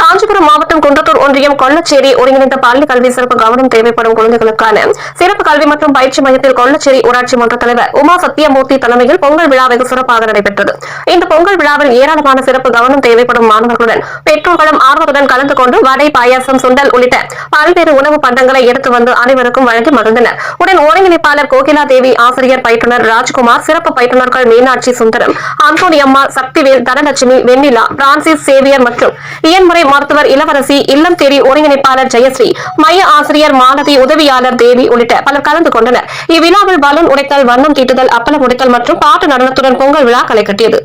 காஞ்சிபுரம் மாவட்டம் குன்றத்தூர் ஒன்றியம் கொள்ளச்சேரி ஒருங்கிணைந்த பள்ளி கல்வி சிறப்பு கவனம் தேவைப்படும் குழந்தைகளுக்கான சிறப்பு கல்வி மற்றும் பயிற்சி மையத்தில் கொள்ளச்சேரி ஊராட்சி மன்ற தலைவர் உமா சத்தியமூர்த்தி தலைமையில் பொங்கல் விழா வெகு சிறப்பாக நடைபெற்றது. இந்த பொங்கல் விழாவில் ஏராளமான சிறப்பு கவனம் தேவைப்படும் மாணவர்களுடன் பெற்றோர்களும் ஆர்வத்துடன் கலந்து கொண்டு வடை, பாயாசம், சுண்டல் உள்ளிட்ட பல்வேறு உணவு பண்டங்களை எடுத்து வந்து அனைவருக்கும் வழங்கி மகிழ்ந்தனர். உடன் ஒருங்கிணைப்பாளர் கோகிலா தேவி, ஆசிரியர் பயிற்றுனர் ராஜ்குமார், சிறப்பு பயிற்றுனர்கள் மீனாட்சி சுந்தரம், அந்தோணியம்மா, சக்திவேல், தனலட்சுமி, வெண்ணிலா, பிரான்சிஸ் சேவியர் மற்றும் இயன்முறை மருத்துவர் இளவரசி, இல்லம் தேடி ஒருங்கிணைப்பாளர் ஜெயஸ்ரீ, மைய ஆசிரியர் மாலதி, உதவியாளர் தேவி உள்ளிட்ட பலர் கலந்து கொண்டனர். இவ்விழாவில் பலூன் உடைத்தல், வண்ணம் தீட்டுதல், அப்பளம் உடைத்தல் மற்றும் பாட்டு நடனத்துடன் பொங்கல் விழா களை கட்டியது.